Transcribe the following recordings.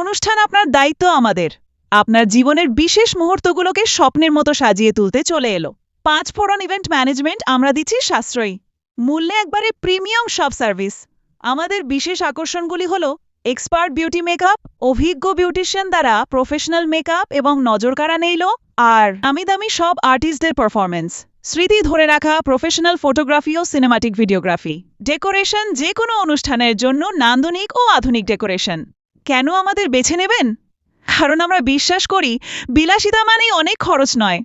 অনুষ্ঠান আপনার দায়িত্ব আমাদের। আপনার জীবনের বিশেষ মুহূর্তগুলোকে স্বপ্নের মতো সাজিয়ে তুলতে চলে এলো। 5 ফোড়ন ইভেন্ট ম্যানেজমেন্ট আমরা দিচ্ছি সাশ্রয়ী মূল্যে একবারে প্রিমিয়াম সব সার্ভিস। আমাদের বিশেষ আকর্ষণগুলি হলো এক্সপার্ট বিউটি মেকআপ, অভিজ্ঞ বিউটিশিয়ান দ্বারা প্রফেশনাল মেকআপ এবং নজরকাড়া নেইল, আর দামি দামি সব আর্টিস্টদের পারফরমেন্স, স্মৃতি ধরে রাখা প্রফেশনাল ফটোগ্রাফি ও সিনেমাটিক ভিডিওগ্রাফি, ডেকোরেশন যে কোনো অনুষ্ঠানের জন্য নান্দনিক ও আধুনিক ডেকোরেশন। কেন আমাদের বেছে নেবেন? কারণ আমরা বিশ্বাস করি বিলাসিতা মানেই অনেক খরচ নয়।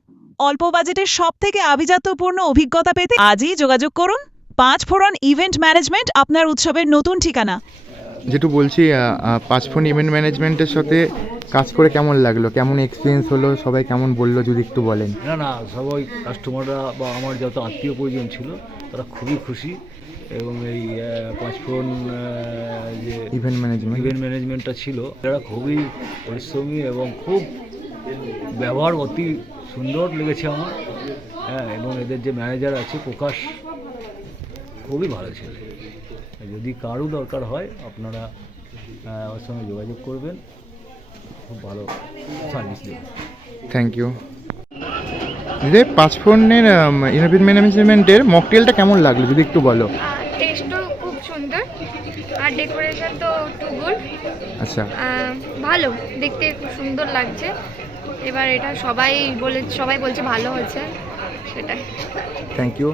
অল্প বাজেটের সবথেকে আভিজাত্যপূর্ণ অভিজ্ঞতা পেতে আজই যোগাযোগ করুন। 5 ফোড়ন ইভেন্ট ম্যানেজমেন্ট আপনার উৎসবের নতুন ঠিকানা। যেটু বলছি 5 ফোন ইভেন্ট ম্যানেজমেন্টের সাথে কাজ করে কেমন লাগলো, কেমন এক্সপিরিয়েন্স হলো, সবাই কেমন বললো যদি একটু বলেন। না সবাই কাস্টমাররা বা আমার যত আত্মীয় পরিজন ছিল তারা খুবই খুশি, এবং এই 5 ফোড়ন যে ইভেন্ট ম্যানেজমেন্টটা ছিল তারা খুবই পরিশ্রমী এবং খুব ব্যবহার অতি সুন্দর লেগেছে আমার। হ্যাঁ, এবং এদের যে ম্যানেজার আছে প্রকাশ, খুবই ভালো ছেলে। যদি কারো দরকার হয় আপনারা আমার সঙ্গে যোগাযোগ করবেন, খুব ভালো সার্ভিস দেবেন। Thank you. দিদি 5 ফোনের ইভেন্ট ম্যানেজমেন্টের মকটেলটা কেমন লাগলো যদি একটু বলো। টেস্টও খুব সুন্দর আর ডেকোরেশন তো টু গুড। আচ্ছা, ভালো, দেখতে খুব সুন্দর লাগছে। এবার এটা সবাই বলছে ভালো হয়েছে, সেটাই। Thank you.